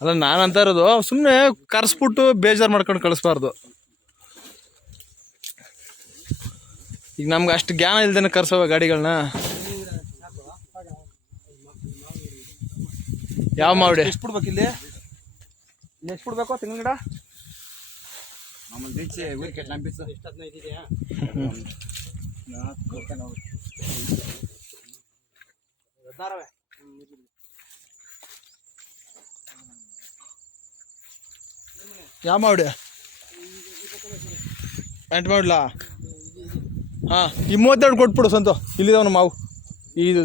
ಅಲ್ಲ ನಾನು ಅಂತ ಇರೋದು ಸುಮ್ಮನೆ ಕರ್ಸ್ಬಿಟ್ಟು ಬೇಜಾರು ಮಾಡ್ಕೊಂಡು ಕಳಿಸ್ಬಾರ್ದು. ಈಗ ನಮ್ಗೆ ಅಷ್ಟು ಜ್ಞಾನ ಇಲ್ದೇನೆ ಕರ್ಸೋವ ಗಾಡಿಗಳನ್ನ. ಯಾವ ಮಾವಿಡೆ ಎಷ್ಟು ಬಿಡ್ಬೇಕು ಇಲ್ಲಿ ಎಷ್ಟು ಬಿಡ್ಬೇಕು ತೆಂಗಿನ ಗಿಡ ಮಾಮೂಲಿ ಬೀಚ್ ಊರಿಗೆ ನಮ್ಮ ಬೀಚ್ ಎಷ್ಟು 15 ಇದೆಯಾ? ಯಾವ ಮಾವಿಡೆ ಎಂಟು ಮಾಡ್ಲಾ? ಹಾಂ ಈ 32 ಕೊಟ್ಬಿಡು ಸಂತು. ಇಲ್ಲಿದವನು ಮಾವು ಇದು.